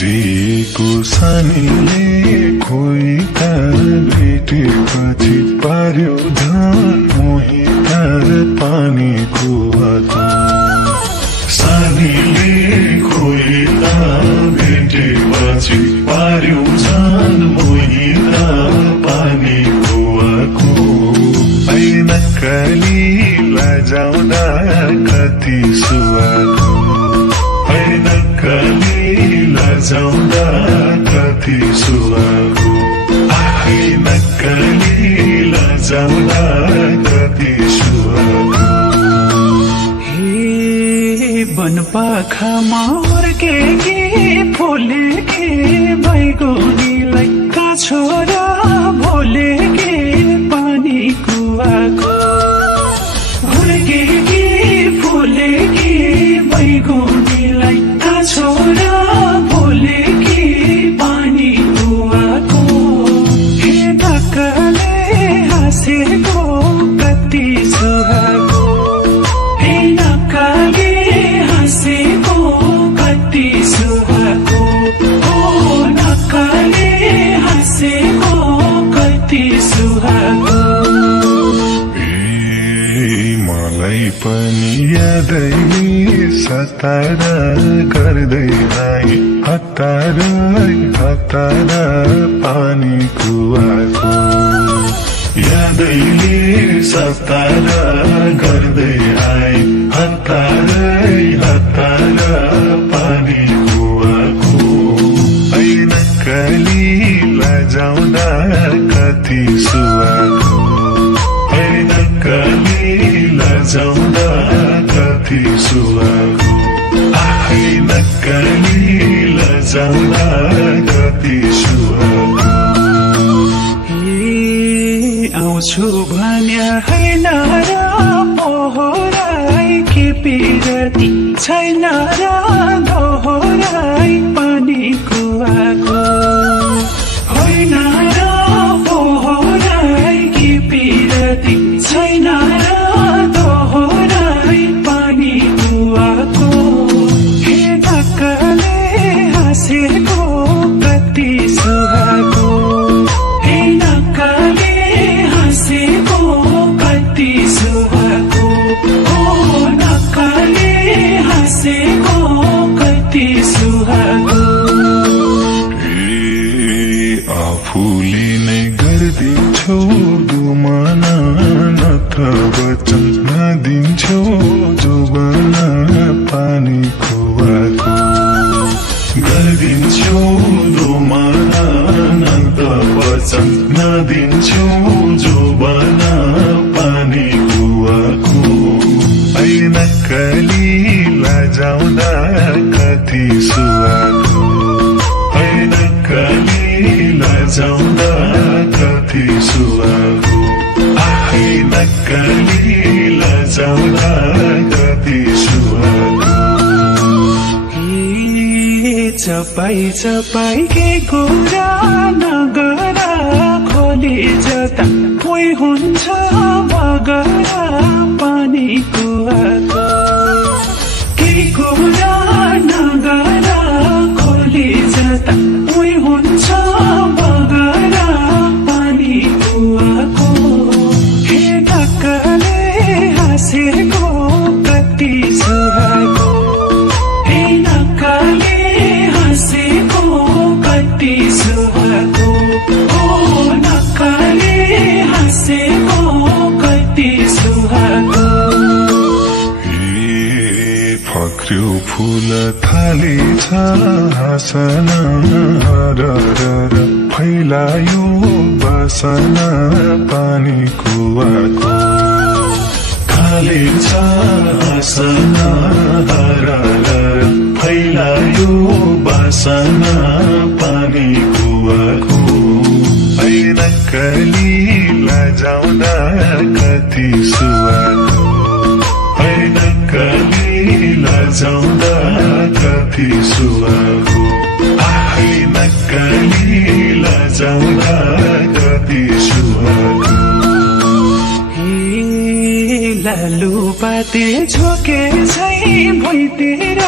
सम्झिएको सानीले खोइ त भेटेपछि पार्यो ध्यान मोही त पानीको हातमा सानीले खोइ त भेटेपछि पार्यो ध्यान मोही त पानीको आको ऐनकाली लजाउँदा कति सुहाएको ऐनकाली लजाउँदा कति सुहाएको ऐनकाली लजाउँदा कति सुहाएको हे वनपाखामा हुर्केकी फुलेकी बैगुनीलाई काछोरा भोलेकी पानी कुवाको हुर्केकी फुलेकी बैगुनीलाई काछोरा भोलेकी पानी कुवाको हे ढक्कले हाँसेको कति सुहाएको हे ढक्कले हाँसेको कति सुहाएको ओ ढक्कले हाँसेको कति सुहाएको मलाई पनि यादै सतार गर्दै आए हतार हतार पानी कुवाको यादैले सतार गर्दै आए हतार हतार पानी कुवाको ऐनकाली लजाउँदा कति सुहाएको ऐनकाली लजाउँदा कति सुहाएको ऐनकाली लजाउँदा कति सुहाएको आउँछु भन्या होइन र पोहोराई के पिरती छैन र दोहोराई पानी कुवाको होइन र पोहोराई के पिरती छैन र दोहोराई पानी कुवाको हे ढक्कले हाँसेको कति सुहाएको हे ढक्कले हाँसेको कति सुहाएको ओ ढक्कले हाँसेको कति सुहाएको आफूले नै गर्दिन्छौ दुमाना नत्र वचन नदिन्छौ जोबना पानी कुवाको गर्दिन्छौ दुमाना नत्र वचन नदिन्छौ जोबना पानी कुवाको ऐनकाली लजाउँदा कति सुहाएको ऐनकाली लजाउँदा कति सुहाएको ऐनकाली लजाउँदा कति सुहाएको चपाई चपाई के कुरा नगरा खोली जता कोही हुन्छ बगरा पानी कुवाको के कुरा नगरा खोली जता कोही हुन्छ बगरा पानी कुवाको हे ढक्कले हाँसेको कति सुहाएको हे ढक्कले हाँसेको कति सुहाएको ओ ढक्कले हाँसेको कति सुहाएको फक्र्यो फूल थालेछ हाँसना हरर फैलायो बसना पानी कुवाको थालेछ हाँसना हरर फैलायो बसना पानी कुवाको ऐनकाली लजाउँदा कति सुहाएको ऐनकाली लजाउँदा कति सुहाएको ऐनकाली लजाउँदा कति सुहाएको लालु पाते झोके झै भुइँतिर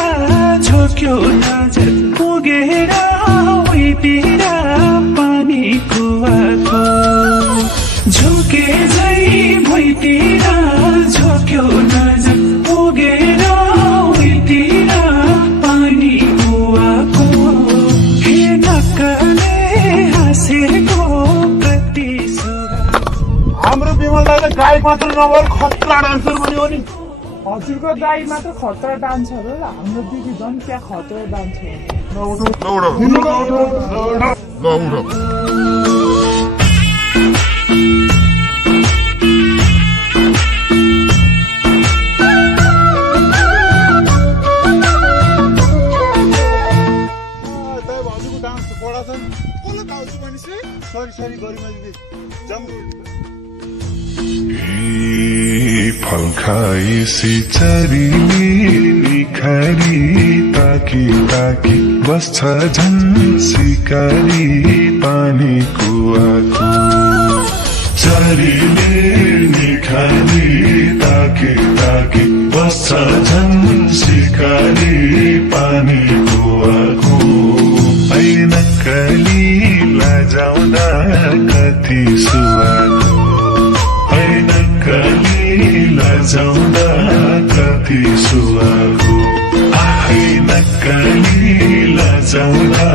झोक्यो नजर पुगेर उहीँतिर पानी कुवाको झोके झै भुइँतिर झोक्यो नजर पुगेर उहीँतिर पानी कुवाको हे नक्कले हाँसेको कति हाम्रो विमल दाइले गाई मात्र नभएर खतरा डान्सर पनि हो नि। हजुरको गाई मात्र खतरा डान्सर हो र हाम्रो दिदी झन् क्या खतरा डान्सर हजुरको डान्स बडा छ नि कसले दाउजु पनि सरी गरिमा दिदी जम्बु फल खाएसी चरीले निखारी ताकी ताकी बस्छ झन् सिकारी पानी कुवाको चरीले निखारी ताकी ताकी बस्छ झन् सिकारी पानी कुवाको ऐनक्कली लजाउँदा कति सुवाको ऐनक्कली लजाउँदा कति सुवाको ऐनक्कली लजाउँदा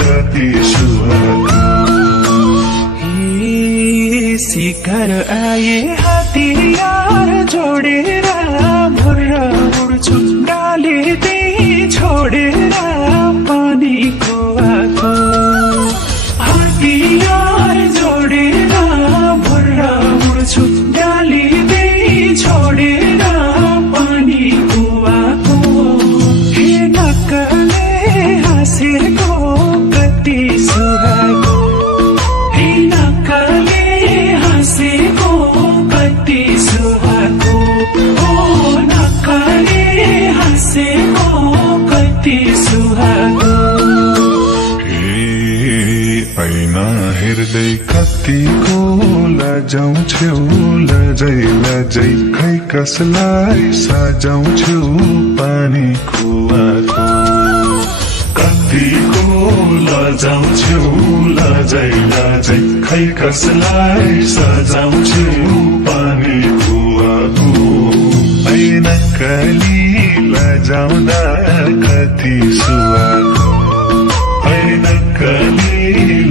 कति सुवाको शिखर आए हतियार जोडेर भुर्र उड्छु डाले त्यही छोडेर पानी कुवाको हतियार जोडेर भुर्र उड्छु डाले त्यही छोडेर पानी कुवाको हे नक्कले हाँसेको कति सुहाको हे नक्कले हाँसेको कति सुहाको ओ नक्कले हाँसेको कति सुहाको ऐना हेर्दै कतिको लजाउँछौ लजै लजै खै कसलाई सजाउँछौ पानी कुवाको कतिको लजाउँछौ लजै लजै खै कसलाई सजाउँछौ पानी कुवाको ऐनक्कली लजाउँदा कति सुवाको ऐनक्कली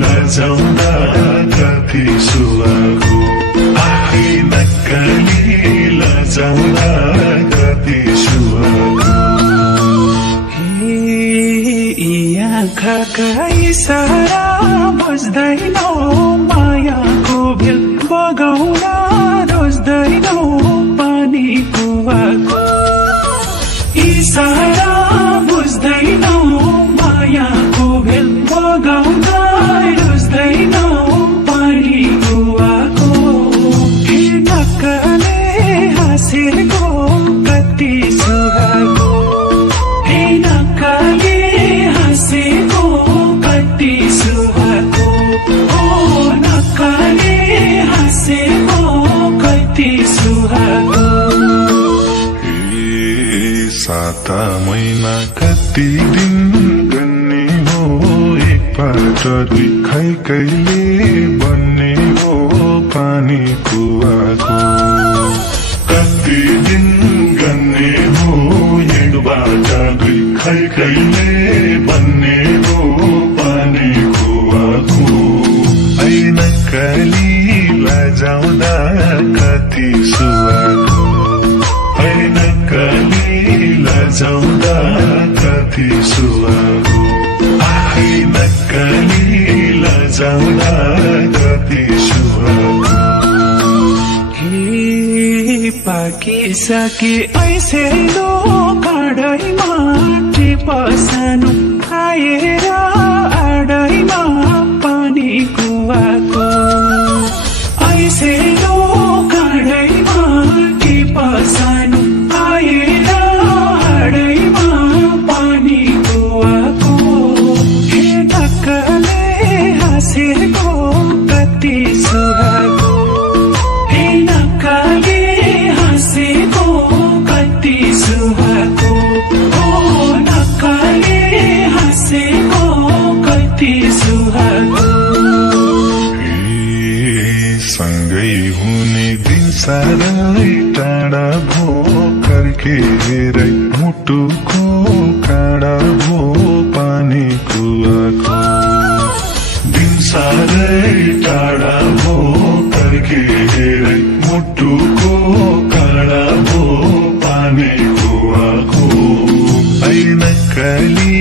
लजाउँदा कति सुवाको ऐनक्कली लजाउँदा कति सुवाको आँखाका इसारा बुझ्दैनौ मायाको भेल बगाउन रोज्दैनौ पानी कुवाको इसारा बुझ्दैनौ मायाको भेल बगाउन रोज्दैनौ पानी कुवाको हे नक्कले हाँसेको कति सुहाको हे नक्कले हाँसेको कति सुहाको ओ नक्कले हाँसेको कति सुहाको साता महिना कति दिन गन्ने हो एकपल्ट दुई खै कहिले बन्ने हो पानी कुवाको कति दिन गन्ने हो एकबाट दुई खै कहिले बन्ने हो पानी कुवाको ऐनक्कली लजाउँदा कति सुवाको ऐनक्कली लजाउँदा कति सुवाको ऐनक्कली लजाउँदा कति सुवाको पाकिसके ऐसे लो काँडैमा टिप सानो आएर आडैमा पानी कुवाको ऐसे लो काँडैमा टिप सानो आएर आडैमा पानी कुवाको हे नक्कले हाँसेको कति सुहाको हे नक्कले हाँसे सारै टाढा भो कर्केरै मुटुको काँडा भो पानी कुवाको दिन सारै टाढा भो कर्केरै मुटुको काँडा भो पानी कुवाको ऐन काली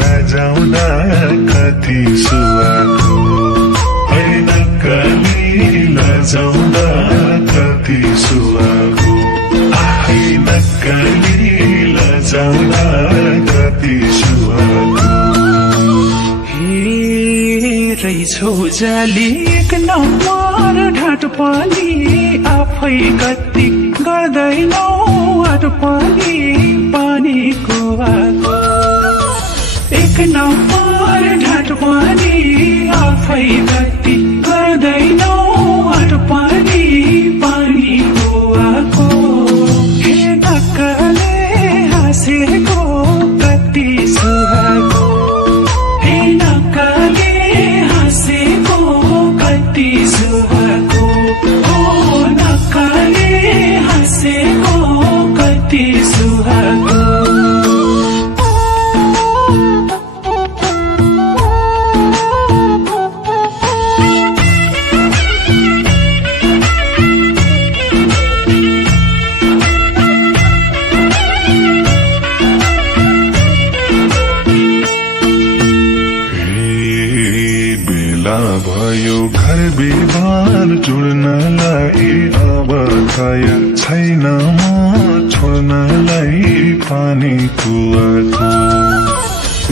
लजाउँदा कति सुवाको ऐन काली लजाउँदा कति सुवाको ऐन काली लजाउँदा कति सुवाको रहेछौ जाली एक नम्बर ढाट पनि आफै कति गर्दैनौ आट पनि पानी कुवाको एक नम्बर ढाट पनि आफै कति गर्दैनौ आट पनि पानी कुवाको हे नक्कले हाँसेको कति सुहाको हे नक्कले हाँसेको कति सुहाको ओ नक्कले हाँसेको कति सुहाको भयो घर बिहार जोड्नलाई अब खाया छैन म छोड्नलाई पानी कुवाको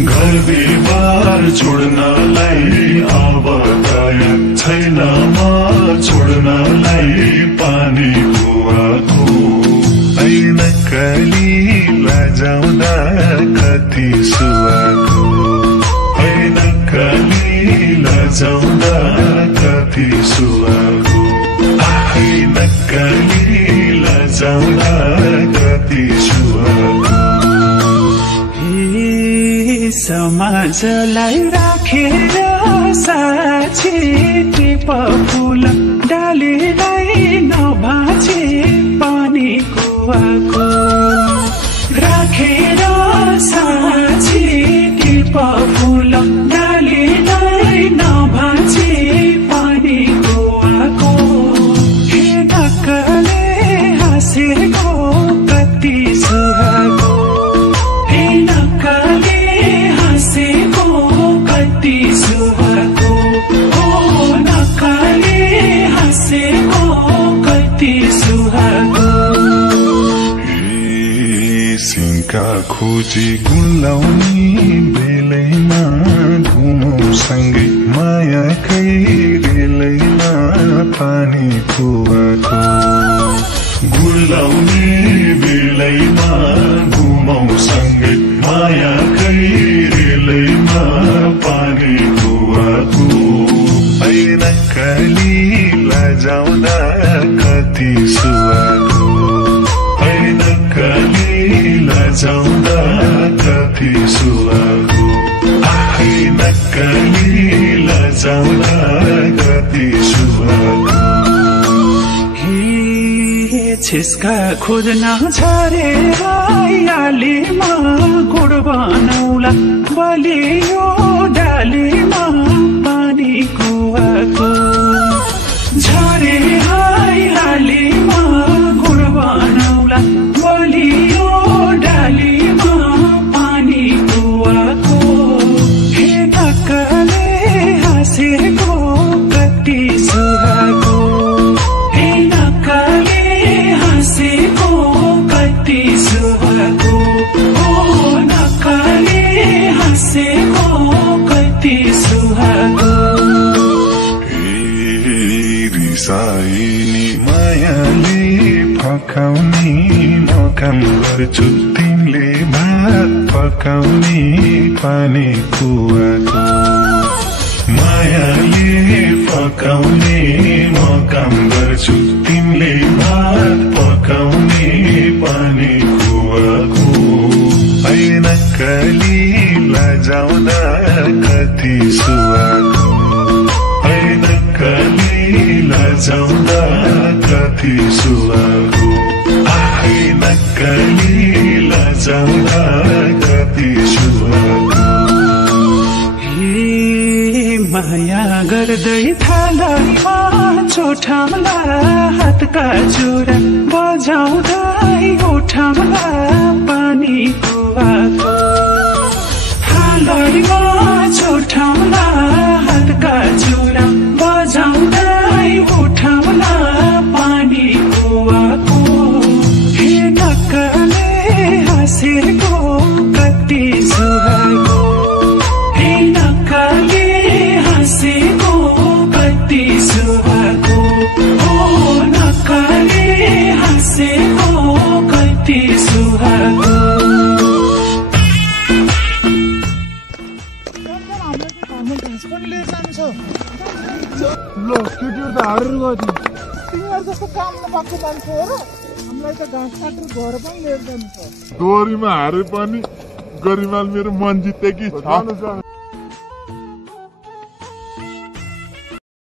घर बिहार जोड्नलाई अब खाया छैन म छोड्नलाई पानी कुवाको ऐन काली लजाउँदा कति सुवाको ऐन काली लजाउँदा कति सुवाको ऐन काली लजाउँदा कति सुवाको समाजलाई राखेर साक्षी टिप फुल डालीलाई नभाचे पानी कुवाको राखेर साक्षी टिप फुल डालीलाई नभाचे पानी कुवाको हे नक्कले हाँसेको कति सुहाको हे नक्कले हाँसेको कति सुहाको ओ नक्कले हाँसेको कति सुहाको सिंका खोजी गुलाउने बेलैमा घुमौ सँगै मायाकै रेलैमा पानी कुवाको गुलाउने बेलैमा घुमौ सँगै मायाकै रेलैमा पानी कुवाको ऐन काली लजाउँदा कति सुवाको ऐन काली लजाउँदा कति सुवाको ऐन काली लजाउँदा कति सुवाको छिस्का खोज्न छरेर आलीमा गुड बनाउला बलियो डालीमा पानी कुवाको झरे आलीमा गुड बनाउला बलियो डालीमा पानी कुवाको हे नक्कले हाँसेको कति सुहाको हे नक्कले हाँसेको कति सुहाको ओ नक्कले हाँसेको कति सुहाको रिसाइनी मायाले फकाउने म काम गर्छु तिमीले भात पकाउने पानी कुवाको मायाले फकाउने म काम गर्छु तिमीले भात पकाउने पानी कुवाको ऐन काली लजाउँदा कति सुवाको ऐन काली लजाउँदा कति सुवाको सुहाको आए नक्कली लजाउँदा कति सुहाको माया गर्दै थालमा छोठामला हातका चुरा बजाउँदै ओठामला पानीको आको थालमा छोठामला हातका चुरा बजाउँदै ओठामला पानीको आको हे नक्कले हाँसेको कति सुहाको हे नक्कले हाँसेको कति सुहाको हो नक्कले हाँसेको कति सुहाको ल केटीहरू त हारेर गयो तिमीहरू जस्तो काम नपाएको मान्छे हो र हामीलाई त घाँस काटेर घर पनि लिएर जानु छ दोहोरीमा हारे पनि गरिमाल मेरो मन जित्यो कि छ